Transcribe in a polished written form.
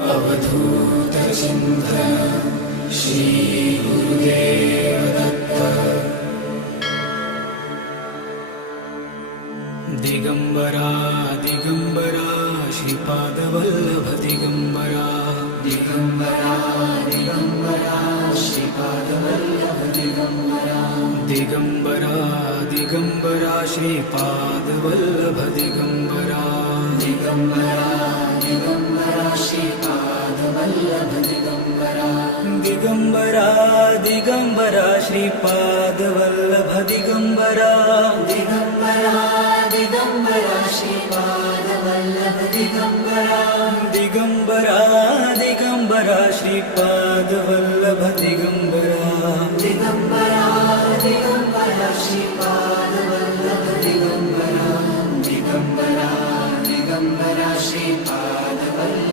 अवधूत चिंतन श्री गुरुदेव दत्त. दिगंबरा दिगंबरा श्रीपाद वल्लभ दिगंबरा. दिगंबरा दिगंबरा श्रीपाद वल्लभ दिगंबरा. दिगंबरा दिगंबरा श्रीपाद वल्लभ दिगंबरा. दिगंबरा दिगंबरा श्रीपाद वल्लभ दिगंबरा. दिगंबरा दिगंबरा श्रीपाद वल्लभ दिगंबरा. दिगंबरा दिगंबरा श्रीपाद वल्लभ दिगंबरा. दिगंबरा दिगंबरा श्रीपाद वल्लभ दिगंबरा. दिगंबरा दिगंबरा श्री